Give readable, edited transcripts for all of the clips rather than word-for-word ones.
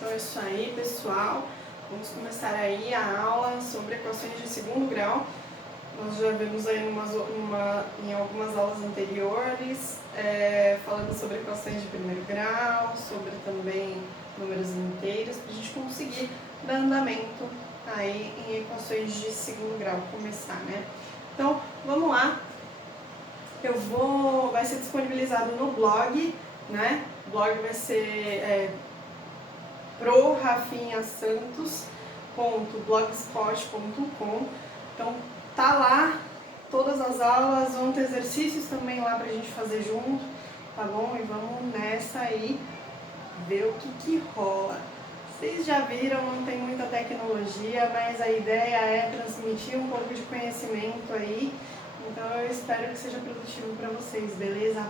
Então é isso aí, pessoal. Vamos começar aí a aula sobre equações de segundo grau. Nós já vimos aí em algumas aulas anteriores, falando sobre equações de primeiro grau, sobre também números inteiros, para a gente conseguir dar andamento aí em equações de segundo grau, começar, né? Então, vamos lá. Vai ser disponibilizado no blog, né? O blog vai ser prorafinhasantos.blogspot.com. Então tá lá todas as aulas, vão ter exercícios também lá pra gente fazer junto, tá bom? E vamos nessa aí ver o que rola. Vocês já viram, não tem muita tecnologia, mas a ideia é transmitir um pouco de conhecimento aí. Então eu espero que seja produtivo para vocês, beleza?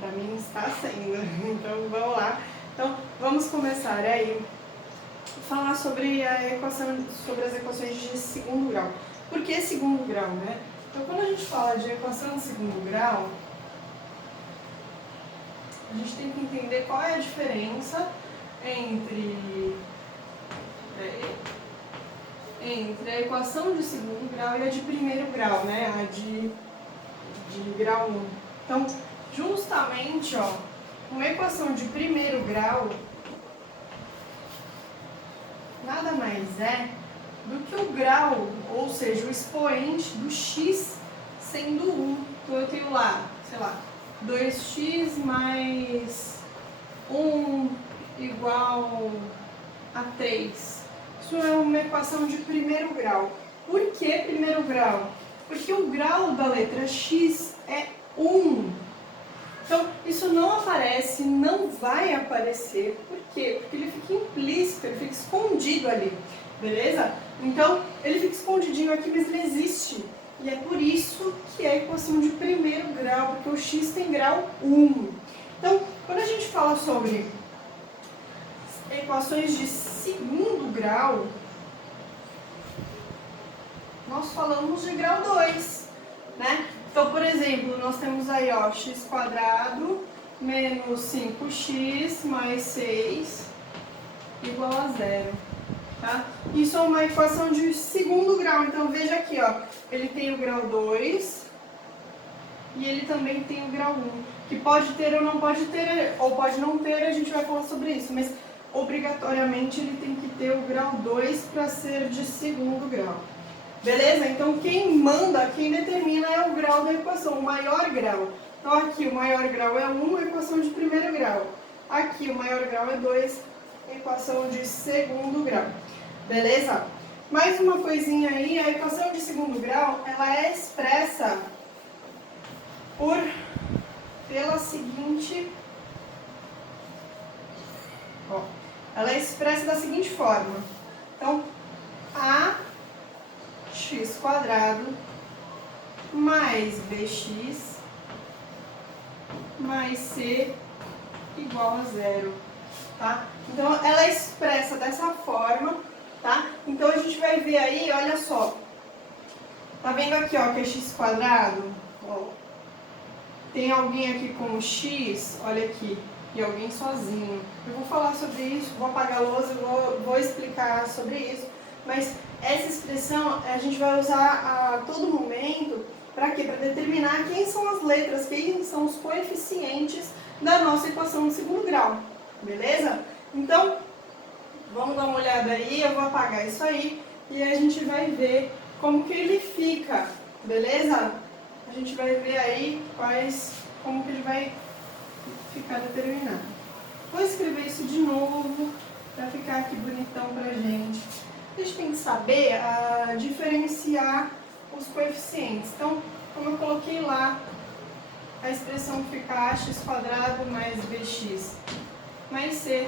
Para mim está sendo. Então vamos lá. Então vamos começar aí falar sobre as equações de segundo grau. Por que segundo grau, né? Então quando a gente fala de equação de segundo grau, a gente tem que entender qual é a diferença entre a equação de segundo grau e a de primeiro grau, né? A de grau 1. Então, justamente, uma equação de primeiro grau nada mais é do que o grau, ou seja, o expoente do x sendo 1. Então, eu tenho lá, sei lá, 2x mais 1 igual a 3. Isso é uma equação de primeiro grau. Por que primeiro grau? Porque o grau da letra x é 1. Então, isso não aparece, não vai aparecer. Por quê? Porque ele fica implícito, ele fica escondido ali. Beleza? Então, ele fica escondidinho aqui, mas ele existe. E é por isso que é a equação de primeiro grau, porque o x tem grau 1. Então, quando a gente fala sobre equações de segundo grau, nós falamos de grau 2, né? Então, por exemplo, nós temos aí, x² menos 5x mais 6 igual a 0, tá? Isso é uma equação de segundo grau. Então, veja aqui, ele tem o grau 2 e ele também tem o grau 1, que pode ter ou não pode ter, ou pode não ter, a gente vai falar sobre isso, mas obrigatoriamente ele tem que ter o grau 2 para ser de segundo grau. Beleza? Então quem manda, quem determina é o grau da equação, o maior grau. Então aqui o maior grau é 1, equação de primeiro grau. Aqui o maior grau é 2, equação de segundo grau. Beleza? Mais uma coisinha aí, a equação de segundo grau, ela é expressa pela seguinte... ela é expressa da seguinte forma. Então, x² mais bx mais c igual a 0, tá? Então, ela é expressa dessa forma, tá? Então, a gente vai ver aí, olha só. Tá vendo aqui, que é x²? Tem alguém aqui com x, olha aqui, e alguém sozinho. Eu vou falar sobre isso, vou apagar a lousa, vou explicar sobre isso, mas essa expressão a gente vai usar a todo momento, para quê? Para determinar quem são as letras, quem são os coeficientes da nossa equação de segundo grau, beleza? Então, vamos dar uma olhada aí, eu vou apagar isso aí, e a gente vai ver como que ele fica, beleza? A gente vai ver aí como que ele vai ficar determinado. Vou escrever isso de novo, para ficar aqui bonitão pra gente. A gente tem que saber diferenciar os coeficientes. Então, como eu coloquei lá, a expressão fica x² mais bx mais c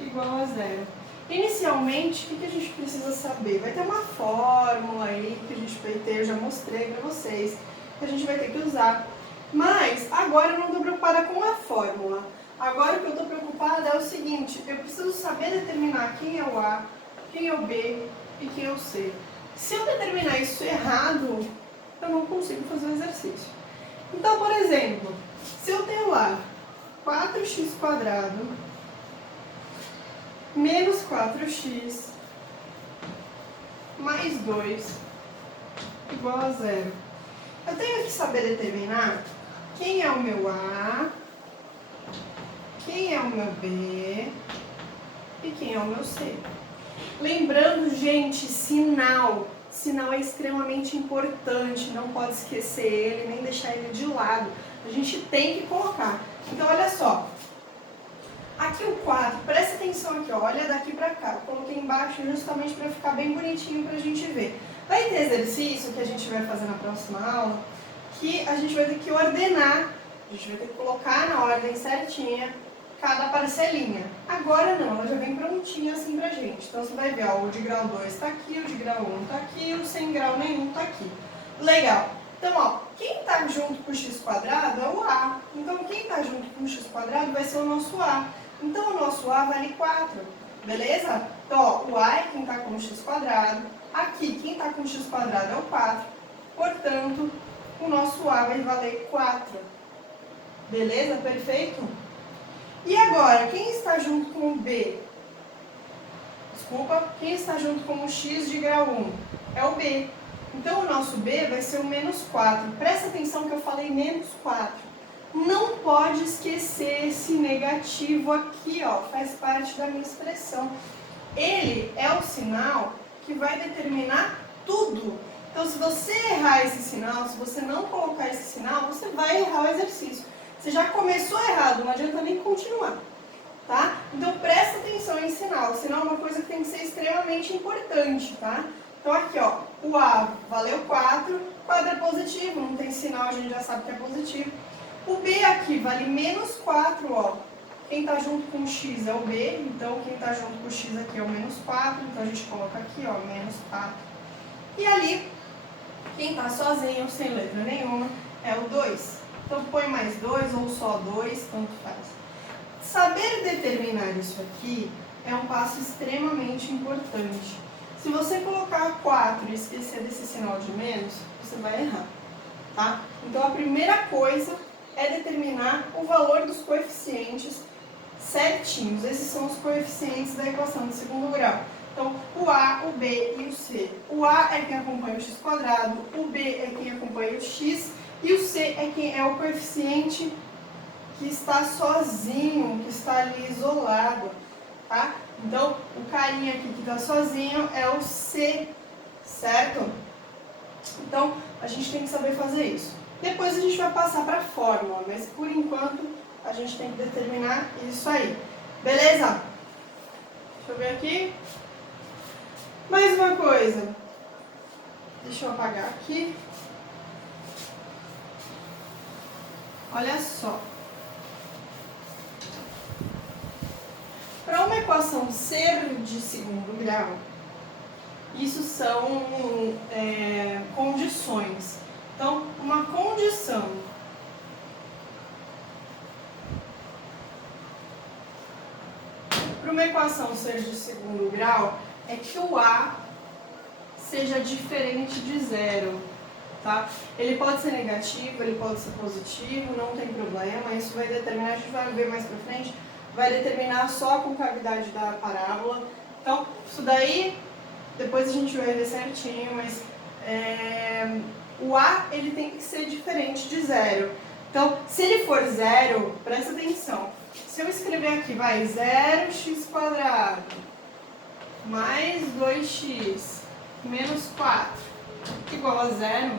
igual a 0. Inicialmente, o que a gente precisa saber? Vai ter uma fórmula aí que a gente vai ter, eu já mostrei para vocês, que a gente vai ter que usar. Mas, agora eu não estou preocupada com a fórmula. Agora o que eu estou preocupada é o seguinte, eu preciso saber determinar quem é o A, quem é o B e quem é o C. Se eu determinar isso errado, eu não consigo fazer o exercício. Então, por exemplo, se eu tenho lá 4x² menos 4x mais 2 igual a zero. Eu tenho que saber determinar quem é o meu A, quem é o meu B e quem é o meu C. Lembrando, gente, sinal. Sinal é extremamente importante, não pode esquecer ele, nem deixar ele de lado. A gente tem que colocar. Então, olha só. Aqui o 4, presta atenção aqui, ó, olha daqui pra cá. Eu coloquei embaixo justamente para ficar bem bonitinho pra gente ver. Vai ter exercício que a gente vai fazer na próxima aula, que a gente vai ter que ordenar, a gente vai ter que colocar na ordem certinha cada parcelinha. Agora não, ela já vem prontinha assim pra gente. Então você vai ver, ó, o de grau 2 tá aqui, o de grau 1 tá aqui, o sem grau nenhum tá aqui. Legal. Então, ó, quem tá junto com o x quadrado é o A. Então, quem tá junto com o x quadrado vai ser o nosso A. Então, o nosso A vale 4, beleza? Então, ó, o A é quem tá com o x quadrado. Aqui, quem tá com o x quadrado é o 4. Portanto, o nosso A vai valer 4. Beleza? Perfeito? E agora, quem está junto com o B? Desculpa, quem está junto com o x de grau 1? É o B. Então, o nosso B vai ser o menos 4. Presta atenção que eu falei menos 4. Não pode esquecer esse negativo aqui, ó, faz parte da minha expressão. Ele é o sinal que vai determinar tudo. Então, se você errar esse sinal, se você não colocar esse sinal, você vai errar o exercício. Você já começou errado, não adianta nem continuar, tá? Então, presta atenção em sinal. O sinal é uma coisa que tem que ser extremamente importante, tá? Então, aqui, ó, o A valeu 4, 4 é positivo, não tem sinal, a gente já sabe que é positivo. O B aqui vale menos 4, ó. Quem tá junto com o x é o B, então quem tá junto com o x aqui é o menos 4, então a gente coloca aqui, ó, menos 4. E ali, quem tá sozinho, sem letra nenhuma, é o 2. Então, põe mais 2 ou só 2, tanto faz. Saber determinar isso aqui é um passo extremamente importante. Se você colocar 4 e esquecer desse sinal de menos, você vai errar, tá? Então, a primeira coisa é determinar o valor dos coeficientes certinhos. Esses são os coeficientes da equação de segundo grau. Então, o A, o B e o C. O A é quem acompanha o x quadrado, o B é quem acompanha o x, e o C é quem é o coeficiente que está sozinho, que está ali isolado, tá? Então, o carinha aqui que está sozinho é o C, certo? Então, a gente tem que saber fazer isso. Depois a gente vai passar para a fórmula, mas por enquanto a gente tem que determinar isso aí. Beleza? Deixa eu ver aqui. Mais uma coisa. Deixa eu apagar aqui. Olha só. Para uma equação ser de segundo grau, isso são condições. Então, uma condição para uma equação ser de segundo grau é que o A seja diferente de zero. Tá? Ele pode ser negativo, ele pode ser positivo, não tem problema, isso vai determinar, a gente vai ver mais pra frente, vai determinar só a concavidade da parábola. Então, isso daí, depois a gente vai ver certinho, mas o A ele tem que ser diferente de zero. Então, se ele for zero, presta atenção, se eu escrever aqui, vai, 0x² mais 2x menos 4 igual a zero,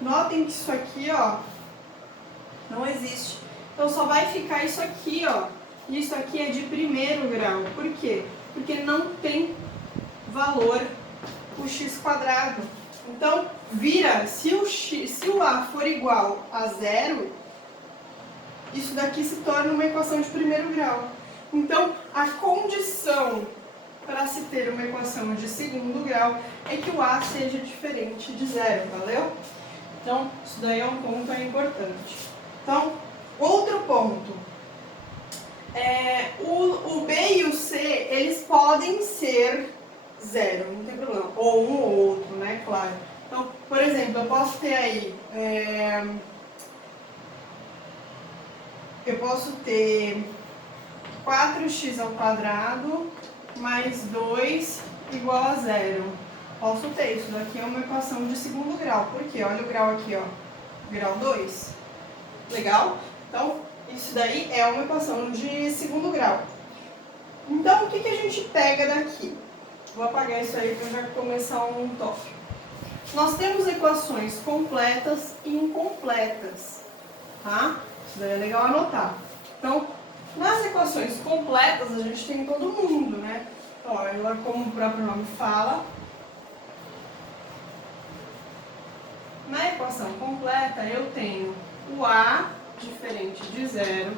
notem que isso aqui, ó, não existe. Então, só vai ficar isso aqui, ó. E isso aqui é de primeiro grau. Por quê? Porque não tem valor o x². Então, vira, se o A for igual a zero, isso daqui se torna uma equação de primeiro grau. Então, a condição para se ter uma equação de segundo grau é que o A seja diferente de zero, valeu? Então, isso daí é um ponto importante. Então, outro ponto. O B e o C, eles podem ser zero, não tem problema. Ou um ou outro, né? Claro. Então, por exemplo, eu posso ter aí... eu posso ter 4x² mais 2 igual a 0. Posso ter, isso daqui é uma equação de segundo grau. Por quê? Olha o grau aqui, ó. Grau 2. Legal? Então, isso daí é uma equação de segundo grau. Então, o que a gente pega daqui? Vou apagar isso aí para já começar um tópico. Nós temos equações completas e incompletas, tá? Isso daí é legal anotar. Então, nas equações completas, a gente tem todo mundo, né? Então, ela, como o próprio nome fala, na equação completa eu tenho o A diferente de 0,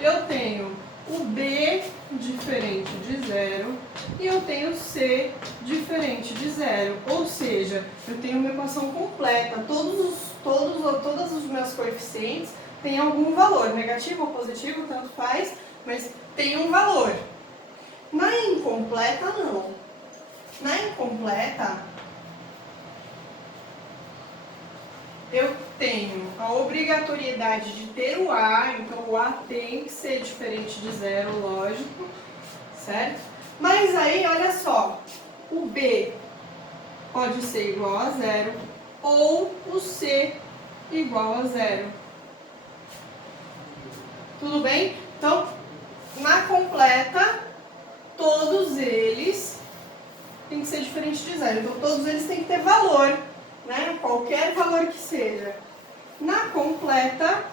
eu tenho o B diferente de 0 e eu tenho o C diferente de 0. Ou seja, eu tenho uma equação completa. Todos os meus coeficientes têm algum valor, negativo ou positivo, tanto faz, mas tem um valor. Na incompleta, não. Na incompleta, eu tenho a obrigatoriedade de ter o A, então o A tem que ser diferente de 0, lógico, certo? Mas aí, olha só, o B pode ser igual a 0 ou o C igual a 0. Tudo bem? Então, na completa, todos eles têm que ser diferentes de 0. Então, todos eles têm que ter valor, né? Qualquer valor que seja. Na completa,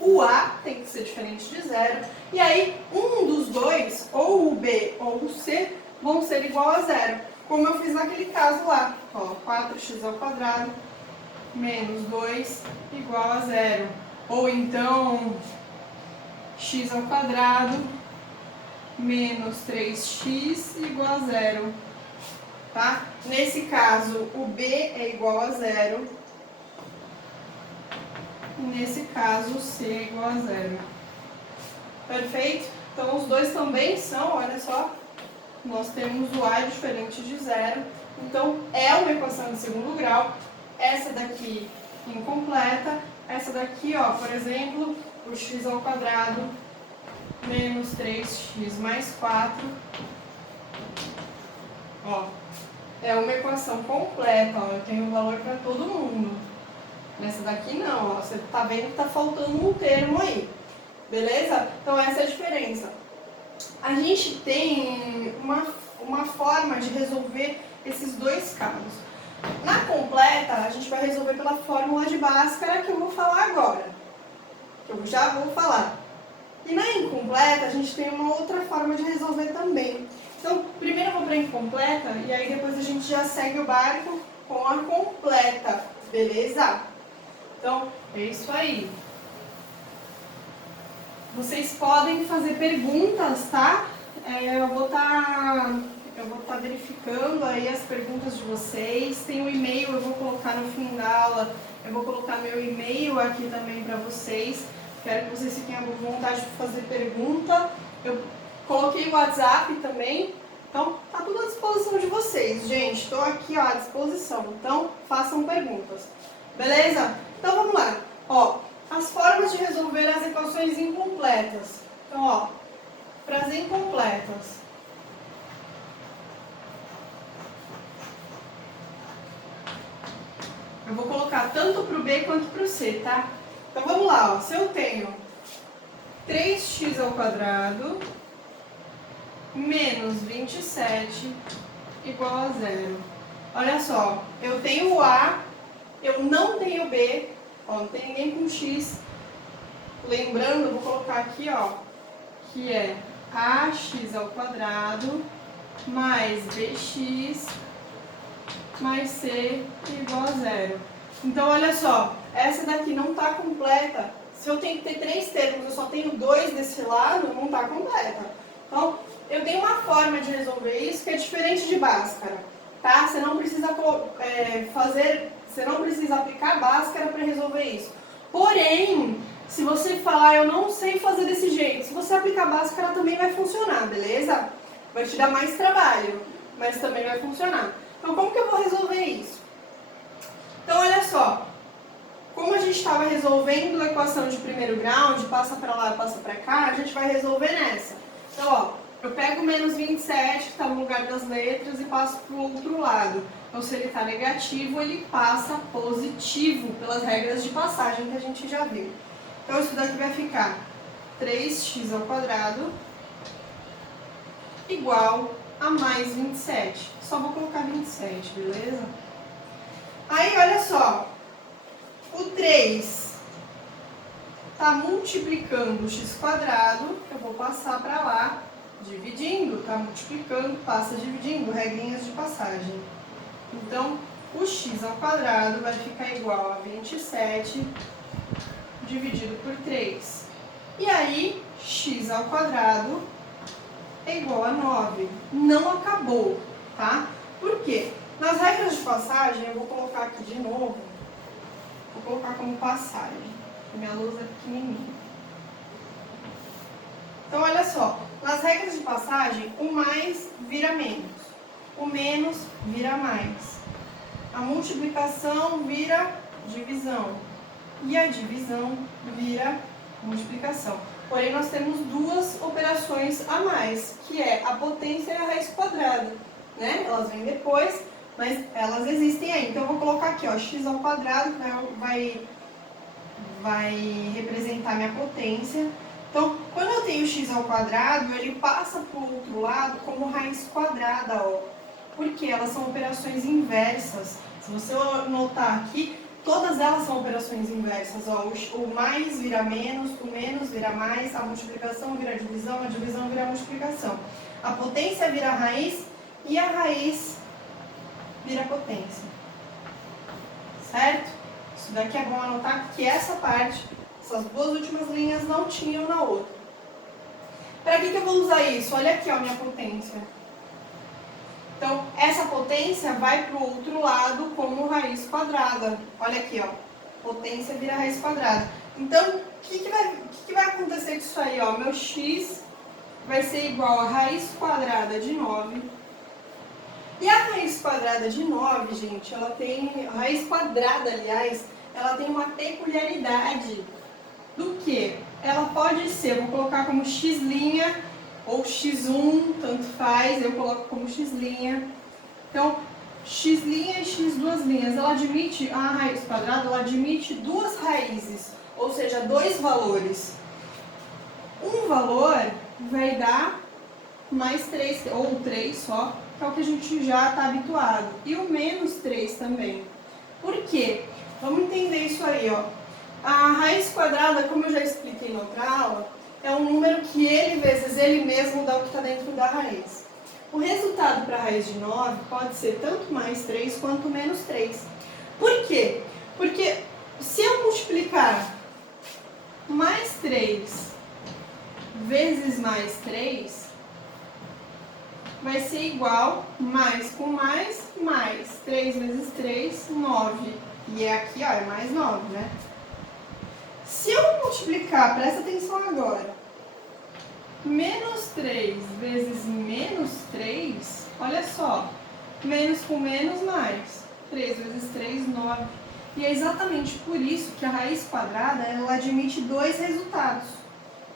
o A tem que ser diferente de 0. E aí, um dos dois, ou o B ou o C, vão ser igual a 0. Como eu fiz naquele caso lá. Ó, 4x² menos 2 igual a 0. Ou então, x² menos 3x igual a 0. Tá? Nesse caso, o B é igual a 0. Nesse caso, o C é igual a 0. Perfeito? Então, os dois também são, olha só, nós temos o A diferente de 0. Então, é uma equação de segundo grau. Essa daqui incompleta. Essa daqui, ó, por exemplo, o x² menos 3x mais 4. Ó, é uma equação completa, ó, eu tenho valor para todo mundo. Nessa daqui não, ó, você tá vendo que tá faltando um termo aí. Beleza? Então essa é a diferença. A gente tem uma forma de resolver esses dois casos. Na completa, a gente vai resolver pela fórmula de Bhaskara que eu vou falar agora. Que eu já vou falar. E na incompleta, a gente tem uma outra forma de resolver também. Então, primeiro eu vou para a incompleta e aí depois a gente já segue o barco com a completa. Beleza? Então, é isso aí. Vocês podem fazer perguntas, tá? Eu vou estar verificando aí as perguntas de vocês. Tem um e-mail, eu vou colocar no fim da aula. Eu vou colocar meu e-mail aqui também para vocês. Quero que vocês fiquem à vontade de fazer pergunta. Eu coloquei o WhatsApp também. Então, tá tudo à disposição de vocês, gente. Estou aqui, ó, à disposição. Então, façam perguntas. Beleza? Então, vamos lá. Ó, as formas de resolver as equações incompletas. Então, ó, para as incompletas. Eu vou colocar tanto para o B quanto para o C, tá? Então, vamos lá, ó. Se eu tenho 3x² menos 27 igual a 0. Olha só, eu tenho o A, eu não tenho o B, ó, não tem ninguém com x. Lembrando, eu vou colocar aqui, ó, que é ax² mais bx mais c igual a 0. Então, olha só, essa daqui não está completa. Se eu tenho que ter 3 termos, eu só tenho 2 desse lado, não está completa. Então, eu tenho uma forma de resolver isso que é diferente de Bhaskara, tá? Você não precisa você não precisa aplicar Bhaskara para resolver isso. Porém, se você falar, eu não sei fazer desse jeito, se você aplicar Bhaskara também vai funcionar, beleza? Vai te dar mais trabalho, mas também vai funcionar. Então, como que eu vou resolver isso? Então, olha só. Como a gente estava resolvendo a equação de primeiro grau, de passa para lá, passa para cá, a gente vai resolver nessa. Então, ó, Eu pego o menos 27, que está no lugar das letras, e passo para o outro lado. Então, se ele está negativo, ele passa positivo, pelas regras de passagem que a gente já viu. Então, isso daqui vai ficar 3x ao quadrado igual a mais 27. Só vou colocar 27, beleza? Aí, olha só. O 3 está multiplicando o x quadrado, eu vou passar para lá, dividindo, está multiplicando, passa dividindo, regrinhas de passagem. Então, o x ao quadrado vai ficar igual a 27 dividido por 3. E aí, x ao quadrado é igual a 9. Não acabou, tá? Por quê? Nas regras de passagem, eu vou colocar aqui de novo, vou colocar como passagem. Minha luz é pequenininha. Então, olha só. Nas regras de passagem, o mais vira menos. O menos vira mais. A multiplicação vira divisão. E a divisão vira multiplicação. Porém, nós temos duas operações a mais, que é a potência e a raiz quadrada, né? Elas vêm depois, mas elas existem aí. Então, eu vou colocar aqui, ó, x ao quadrado, né, vai representar minha potência. Então, quando eu tenho x ao quadrado, ele passa para o outro lado como raiz quadrada, ó. Porque elas são operações inversas. Se você notar aqui, todas elas são operações inversas, ó. O mais vira menos, o menos vira mais, a multiplicação vira divisão, a divisão vira multiplicação. A potência vira raiz e a raiz vira potência. Certo? Isso daqui é bom anotar que essa parte, essas duas últimas linhas não tinham na outra. Para que eu vou usar isso? Olha aqui, ó, minha potência. Então, essa potência vai para o outro lado como raiz quadrada. Olha aqui, ó. Potência vira raiz quadrada. Então, o que vai acontecer com isso aí, ó? Meu x vai ser igual a raiz quadrada de 9. E a raiz quadrada de 9, gente, ela tem... A raiz quadrada, aliás, ela tem uma peculiaridade do que? Ela pode ser, vou colocar como x' ou x1, tanto faz, eu coloco como x'. Então, x' e x duas linhas, ela admite, a raiz quadrada, ela admite duas raízes, ou seja, dois valores. Um valor vai dar mais 3, ou 3 só, que é o que a gente já está habituado. E o menos 3 também. Por quê? Vamos entender isso aí, ó. A raiz quadrada, como eu já expliquei na outra aula, é um número que ele vezes ele mesmo dá o que está dentro da raiz. O resultado para a raiz de 9 pode ser tanto mais 3 quanto menos 3. Por quê? Porque se eu multiplicar mais 3 vezes mais 3, vai ser igual mais com mais, 3 vezes 3, 9. E é aqui, ó, é mais 9, né? Se eu multiplicar, presta atenção agora, menos 3 vezes menos 3, olha só, menos com menos mais, 3 vezes 3, 9. E é exatamente por isso que a raiz quadrada, ela admite dois resultados,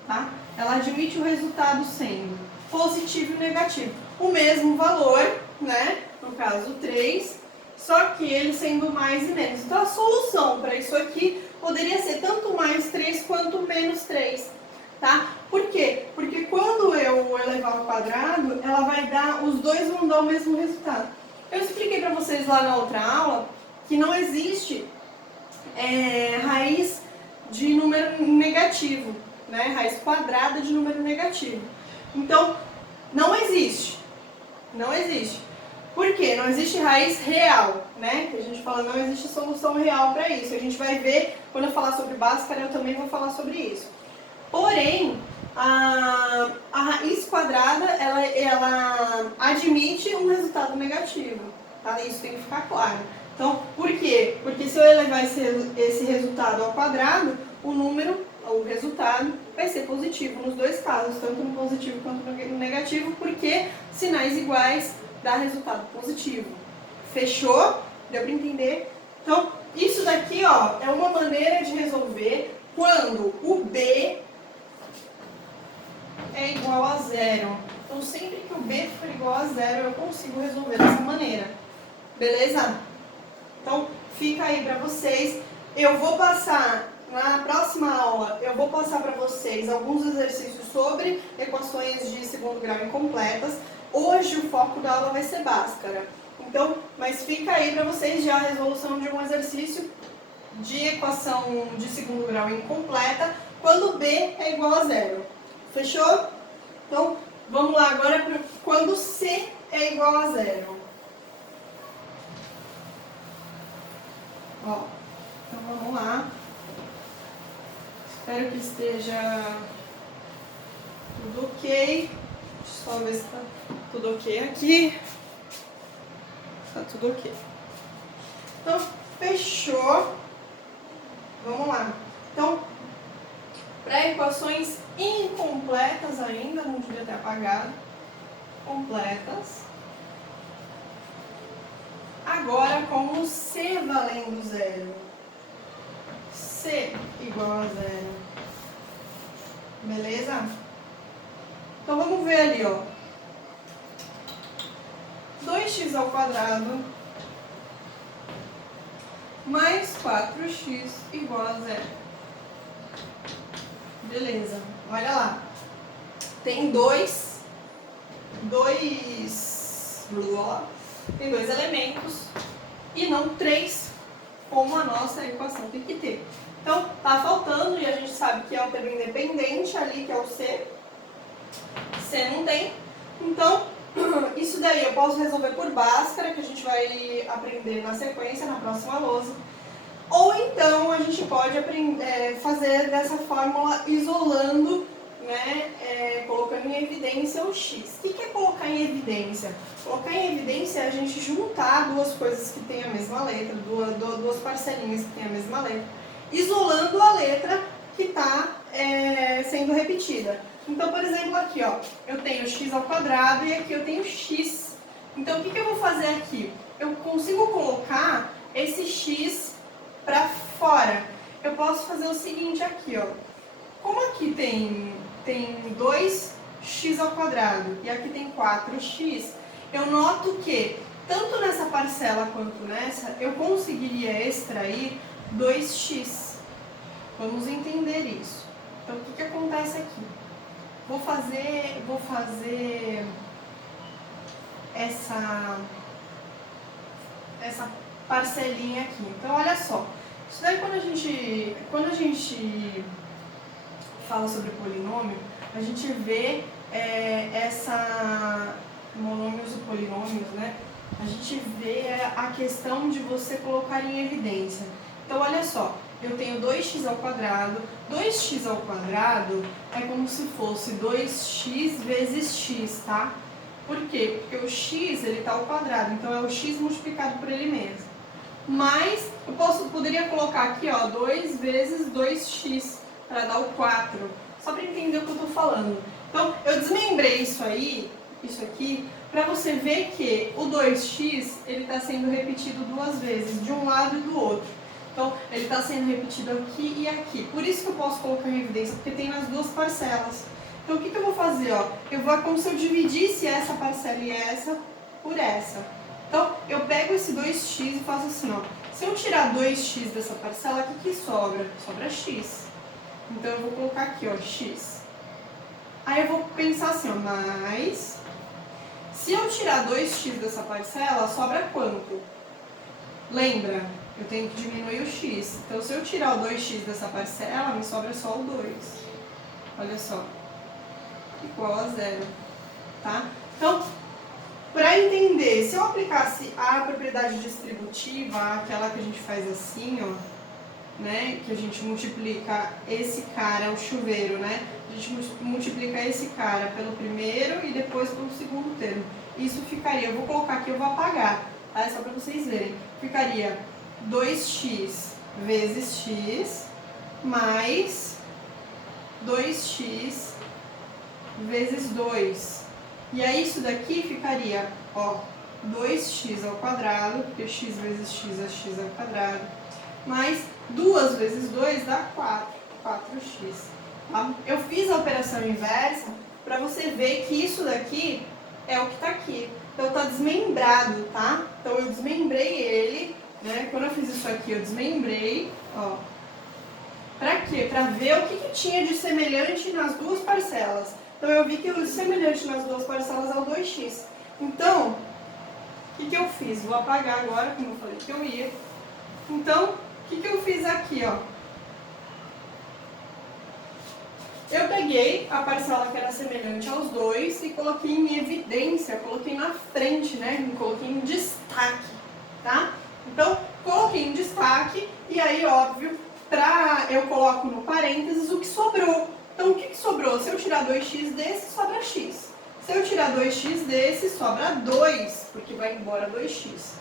tá? Ela admite o resultado sendo positivo e negativo. O mesmo valor, né? No caso 3, só que ele sendo mais e menos. Então a solução para isso aqui poderia ser tanto mais 3 quanto menos 3, tá? Por quê? Porque quando eu elevar ao quadrado, ela vai dar, os dois vão dar o mesmo resultado. Eu expliquei para vocês lá na outra aula que não existe raiz de número negativo, né? Raiz quadrada de número negativo. Então, não existe. Não existe. Por quê? Não existe raiz real, né? Que a gente fala, não existe solução real para isso. A gente vai ver, quando eu falar sobre Bhaskara, eu também vou falar sobre isso. Porém, a raiz quadrada, ela admite um resultado negativo, tá? Isso tem que ficar claro. Então, por quê? Porque se eu elevar esse resultado ao quadrado, o resultado vai ser positivo nos dois casos, tanto no positivo quanto no negativo, porque sinais iguais dá resultado positivo. Fechou? Deu para entender? Então, isso daqui, ó, é uma maneira de resolver quando o B é igual a 0. Então, sempre que o b for igual a zero, eu consigo resolver dessa maneira. Beleza? Então, fica aí para vocês. Eu vou passar, na próxima aula, eu vou passar para vocês alguns exercícios sobre equações de segundo grau incompletas. Hoje o foco da aula vai ser Bhaskara. Então, mas fica aí para vocês já a resolução de um exercício de equação de segundo grau incompleta, quando b é igual a zero. Fechou? Então, vamos lá agora para quando c é igual a zero. Ó, então vamos lá. Espero que esteja tudo ok. Deixa eu só ver se está tudo ok aqui. Está tudo ok. Então, fechou. Vamos lá. Então, para equações incompletas ainda, não devia ter apagado. Completas. Agora com o c valendo zero. C igual a zero. Beleza? Então vamos ver ali, ó. 2x ao quadrado mais 4x igual a zero. Beleza, olha lá. Tem dois elementos e não três, como a nossa equação tem que ter. Então, tá faltando, e a gente sabe que é o termo independente ali, que é o C. C não tem. Então, isso daí eu posso resolver por Bhaskara, que a gente vai aprender na sequência, na próxima lousa. Ou então, a gente pode fazer dessa fórmula isolando, né, colocando em evidência o x. O que é colocar em evidência? Colocar em evidência é a gente juntar duas coisas que têm a mesma letra, duas parcelinhas que têm a mesma letra, isolando a letra que está sendo repetida. Então, por exemplo, aqui, ó, eu tenho x ao quadrado e aqui eu tenho x. Então, o que eu vou fazer aqui? Eu consigo colocar esse x para fora. Eu posso fazer o seguinte aqui, ó. Como aqui tem 2x ao quadrado e aqui tem 4x, eu noto que, tanto nessa parcela quanto nessa, eu conseguiria extrair 2x. Vamos entender isso. Então, o que acontece aqui? Vou fazer essa parcelinha aqui. Então, olha só. Isso daí, quando a gente fala sobre polinômio, a gente vê monômios e polinômios, né? A gente vê a questão de você colocar em evidência. Então, olha só. Eu tenho 2x ao quadrado. 2x ao quadrado é como se fosse 2x vezes x, tá? Por quê? Porque o x, ele tá ao quadrado, então é o x multiplicado por ele mesmo. Mas, eu poderia colocar aqui, ó, 2 vezes 2x, para dar o 4. Só para entender o que eu tô falando. Então, eu desmembrei isso aqui, para você ver que o 2x, ele tá sendo repetido duas vezes, de um lado e do outro. Então, ele está sendo repetido aqui e aqui. Por isso que eu posso colocar em evidência, porque tem nas duas parcelas. Então, o que eu vou fazer? Ó? É como se eu dividisse essa parcela e essa por essa. Então, eu pego esse 2x e faço assim, ó. Se eu tirar 2x dessa parcela, o que sobra? Sobra x. Então, eu vou colocar aqui, ó, x. Aí, eu vou pensar assim, ó, mais... Se eu tirar 2x dessa parcela, sobra quanto? Lembra? Eu tenho que diminuir o x. Então, se eu tirar o 2x dessa parcela, me sobra só o 2. Olha só. Igual a zero. Tá? Então, para entender, se eu aplicasse a propriedade distributiva, aquela que a gente faz assim, ó, né? Que a gente multiplica esse cara, o chuveiro, né? A gente multiplica esse cara pelo primeiro e depois pelo segundo termo. Isso ficaria, eu vou colocar aqui, eu vou apagar, tá? É só para vocês verem. Ficaria 2x vezes x mais 2x vezes 2. E aí isso daqui ficaria, ó, 2x ao quadrado, porque x vezes x é x ao quadrado, mais 2 vezes 2 dá 4, 4x. Tá? Eu fiz a operação inversa para para você ver que isso daqui é o que está aqui. Então tá desmembrado, tá? Então eu desmembrei ele, né? Quando eu fiz isso aqui, eu desmembrei, ó. Pra quê? Pra ver o que tinha de semelhante nas duas parcelas. Então eu vi que o semelhante nas duas parcelas é o 2x. Então, o que eu fiz? Vou apagar agora, como eu falei que eu ia. Então, o que eu fiz aqui, ó? Eu peguei a parcela que era semelhante aos dois e coloquei em evidência, coloquei na frente, né? Coloquei em destaque, tá? Então, coloquei em destaque e aí, óbvio, eu coloco no parênteses o que sobrou. Então, o que sobrou? Se eu tirar 2x desse, sobra x. Se eu tirar 2x desse, sobra 2, porque vai embora 2x.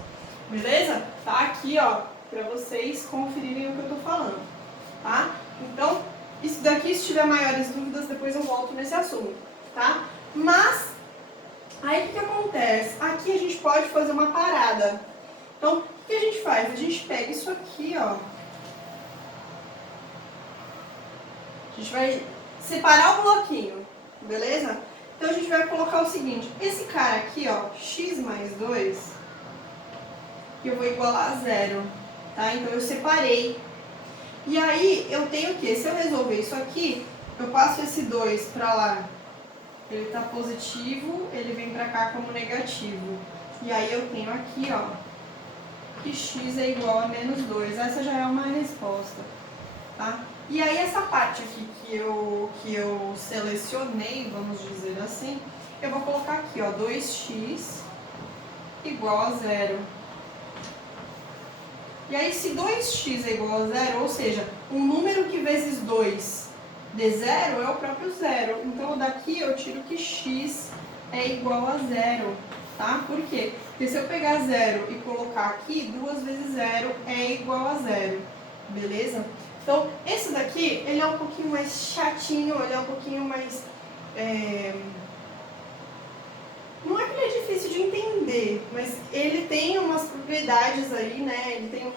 Beleza? Tá aqui, ó, pra vocês conferirem o que eu tô falando, tá? Então, isso daqui, se tiver maiores dúvidas, depois eu volto nesse assunto, tá? Mas, aí o que acontece? Aqui a gente pode fazer uma parada. Então, o que a gente faz? A gente pega isso aqui, ó. A gente vai separar o bloquinho, beleza? Então a gente vai colocar o seguinte, esse cara aqui, ó, x mais 2, que eu vou igualar a 0, tá? Então eu separei. E aí eu tenho o quê? Se eu resolver isso aqui, eu passo esse 2 pra lá, ele tá positivo, ele vem pra cá como negativo. E aí eu tenho aqui, ó, que x é igual a menos 2. Essa já é uma resposta, tá? E aí essa parte aqui que eu selecionei, vamos dizer assim, eu vou colocar aqui, ó, 2x igual a 0. E aí se 2x é igual a 0, ou seja, um número que vezes 2 dê 0 é o próprio 0. Então daqui eu tiro que x é igual a 0, tá? Por quê? Porque se eu pegar 0 e colocar aqui, 2 vezes 0 é igual a 0, beleza? Então, esse daqui, ele é um pouquinho mais chatinho, ele é um pouquinho mais... Não é que ele é difícil de entender, mas ele tem umas propriedades aí, né? Ele tem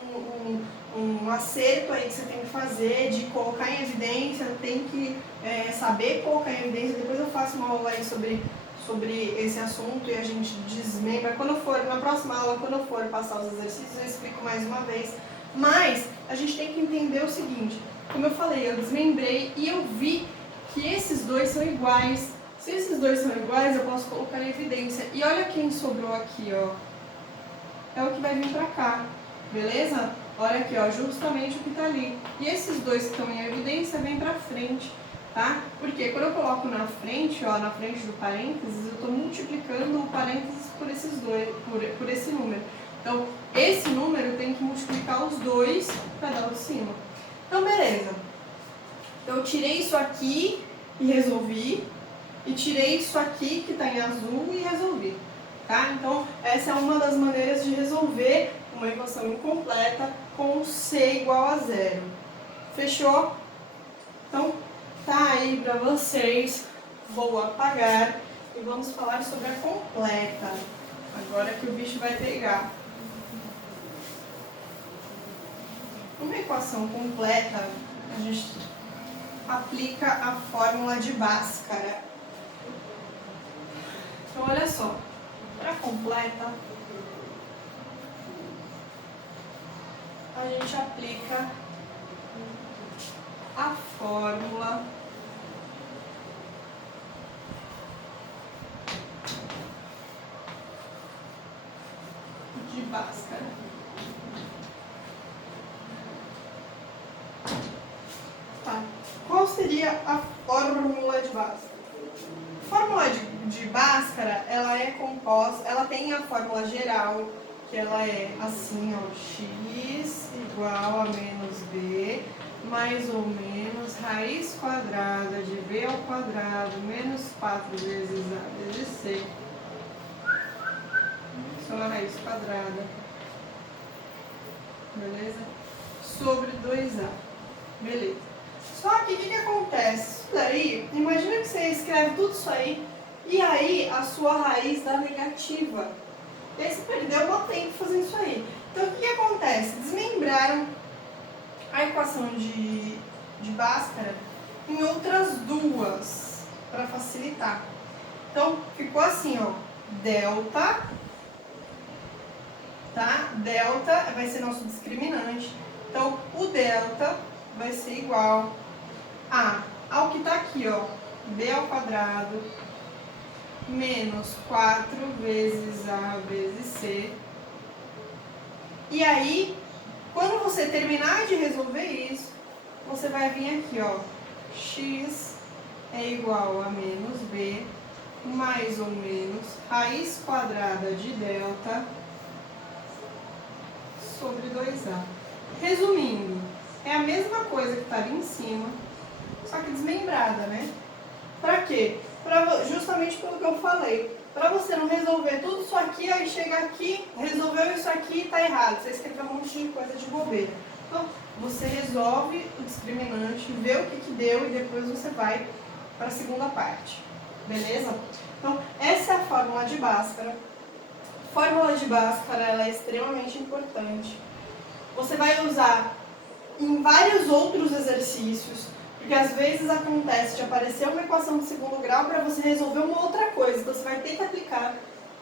um acerto aí que você tem que fazer, de colocar em evidência, tem que saber colocar em evidência. Depois eu faço uma aula aí sobre esse assunto e a gente desmembra. Na próxima aula, quando eu for passar os exercícios, eu explico mais uma vez. Mas a gente tem que entender o seguinte, como eu falei, eu desmembrei e eu vi que esses dois são iguais. Se esses dois são iguais, eu posso colocar em evidência. E olha quem sobrou aqui, ó. É o que vai vir pra cá, beleza? Olha aqui, ó, justamente o que tá ali. E esses dois que estão em evidência vêm pra frente, tá? Porque quando eu coloco na frente, ó, na frente do parênteses, eu tô multiplicando o parênteses por esses dois, por esse número. Então, esse número tem que multiplicar os dois para dar o de cima. Então, beleza. Então, eu tirei isso aqui e resolvi. E tirei isso aqui, que está em azul, e resolvi. Tá? Então, essa é uma das maneiras de resolver uma equação incompleta com C igual a 0. Fechou? Então, tá aí para vocês. Vou apagar e vamos falar sobre a completa. Agora que o bicho vai pegar. Uma equação completa, a gente aplica a fórmula de Bhaskara. Então, olha só, para completa, a gente aplica a fórmula de Bhaskara. Tá. Qual seria a fórmula de Bhaskara? A fórmula de Bhaskara, ela é composta, ela tem a fórmula geral, que ela é assim, ó, x igual a menos b, mais ou menos raiz quadrada de b ao quadrado menos 4 vezes a vezes c. Isso é a raiz quadrada. Beleza? Sobre 2a. Beleza. Só que o que acontece? Isso daí, imagina que você escreve tudo isso aí e aí a sua raiz dá negativa. E aí você perdeu o tempo fazendo isso aí. Então o que acontece? Desmembraram a equação de Bhaskara em outras duas. para facilitar. Então, ficou assim, ó, delta, tá? Delta vai ser nosso discriminante. Então, o delta vai ser igual ao que está aqui, ó, b ao quadrado menos 4 vezes a vezes c. E aí, quando você terminar de resolver isso, você vai vir aqui, ó, x é igual a menos b mais ou menos raiz quadrada de delta sobre 2a. Resumindo, é a mesma coisa que está ali em cima, só que desmembrada, né? Pra quê? Justamente pelo que eu falei. Pra você não resolver tudo isso aqui, aí chega aqui, resolveu isso aqui e tá errado. Você escreveu um monte de coisa de bobeira. Então, você resolve o discriminante, vê o que deu e depois você vai para a segunda parte. Beleza? Então, essa é a fórmula de Bhaskara. A fórmula de Bhaskara ela é extremamente importante. Você vai usar em vários outros exercícios, porque às vezes acontece de aparecer uma equação de segundo grau para você resolver uma outra coisa, então você vai ter que aplicar.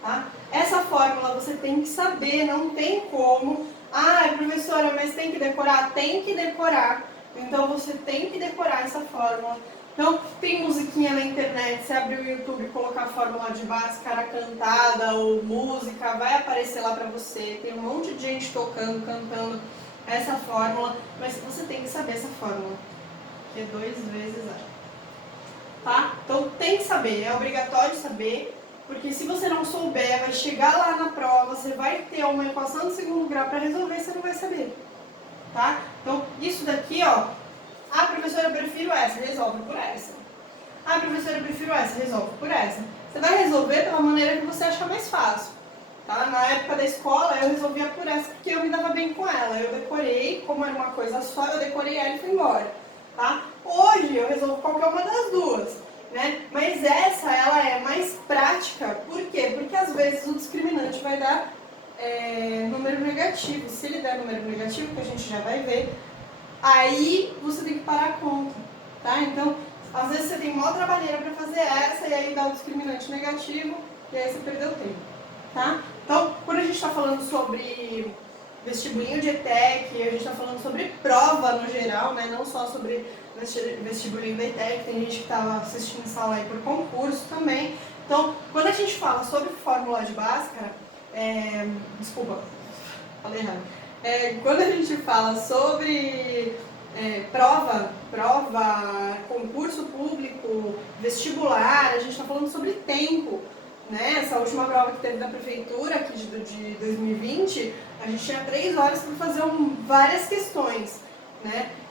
Tá? Essa fórmula você tem que saber, não tem como. Ah, professora, mas tem que decorar? Tem que decorar. Então você tem que decorar essa fórmula. Então, tem musiquinha na internet, você abrir o YouTube e colocar a fórmula de Bhaskara cantada ou música, vai aparecer lá pra você. Tem um monte de gente tocando, cantando essa fórmula, mas você tem que saber essa fórmula, que é 2 vezes A. Tá? Então, tem que saber, é obrigatório saber, porque se você não souber, vai chegar lá na prova, você vai ter uma equação de segundo grau para resolver e você não vai saber. Tá? Então, isso daqui, ó, professora, eu prefiro essa, resolve por essa. Professora, eu prefiro essa, resolve por essa. Você vai resolver pela maneira que você achar mais fácil. Tá? Na época da escola, eu resolvia por essa porque eu me dava bem com ela. Eu decorei, como era uma coisa só, eu decorei ela e fui embora. Tá? Hoje, eu resolvo qualquer uma das duas. Né? Mas essa, ela é mais prática. Por quê? Porque às vezes o discriminante vai dar número negativo. Se ele der número negativo, que a gente já vai ver, aí você tem que parar a conta, tá? Então, às vezes você tem maior trabalheira para fazer essa e aí dá o discriminante negativo e aí você perdeu tempo, tá? Então, quando a gente está falando sobre vestibulinho de ETEC, a gente está falando sobre prova no geral, né? Não só sobre vestibulinho da ETEC, tem gente que está assistindo essa aula aí por concurso também. Então, quando a gente fala sobre fórmula de Bhaskara, desculpa, falei errado. Quando a gente fala sobre prova, concurso público, vestibular, a gente está falando sobre tempo. Né? Essa última prova que teve da prefeitura aqui de 2020, a gente tinha 3 horas para fazer várias questões. Né?